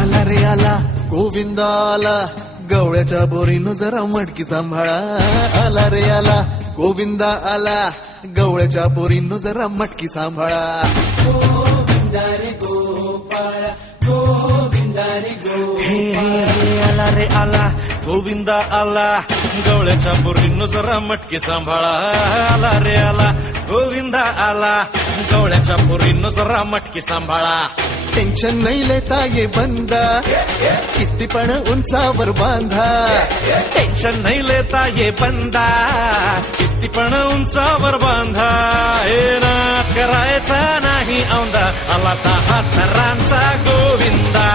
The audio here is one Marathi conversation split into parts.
आला रे आला गोविंदा आला, गवळ्याच्या बोरीनं जरा मटकी सांभाळा. आला रे आला गोविंदा आला, गवळ्याच्या बोरीनं जरा मटकी सांभाळा. हे आला रे आला गोविंदा आला, गवळ्याच्या बोरीनं जरा मटकी सांभाळा. आला रे आला गोविंदा आला, गवळ्याच्या बोरीनं जरा मटकी सांभाळा. टेन्शन नाही लेता ये बंदा, किती पण उंचावर बांधा. टेन्शन नाही लेता ये बंदा, किती पण उंचावर बांधा. हे नाद करायचा नाही औंदा, आला 10 थरांचा गोविंदा.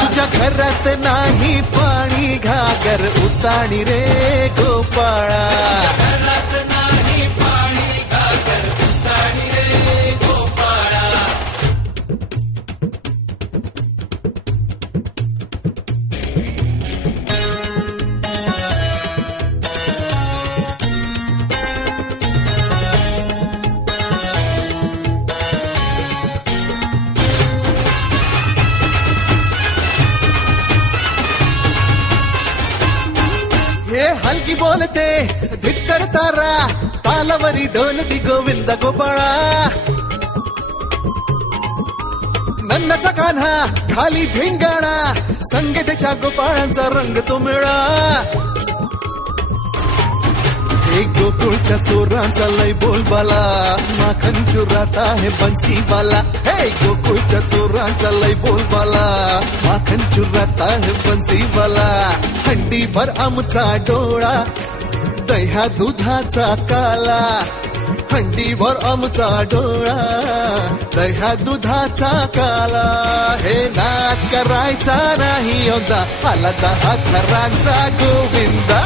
तुझ्या घरात नाही पाणी, घागर उताणी रे गोपाळा. घरात नाही पाणी, घागर उताणी रे गोपाळा. हे हलकी बोलते धित्तर तारा, तालावरी डोलती गोविंद गोपाळा. नन्नाचा कान्हा खाली धिंगाणा, संगीताच्या गोपाळांचा रंग तो मिळा. हे गोकुळच्या चोरांचा लय बोलबाला, माखन चोरात आहे बन्सीवाला. हे गोकुळच्या चोरांचा लय बोलबाला, माखन चोरात आहे बन्सीवाला. हंडीभर आमचा डोळा, दह्या दुधाचा काला. हंडीभर आमचा डोळा, दह्या दुधाचा काला. हे नाद करायचा नाही औंदा, आला 10 थरांचा गोविंदा.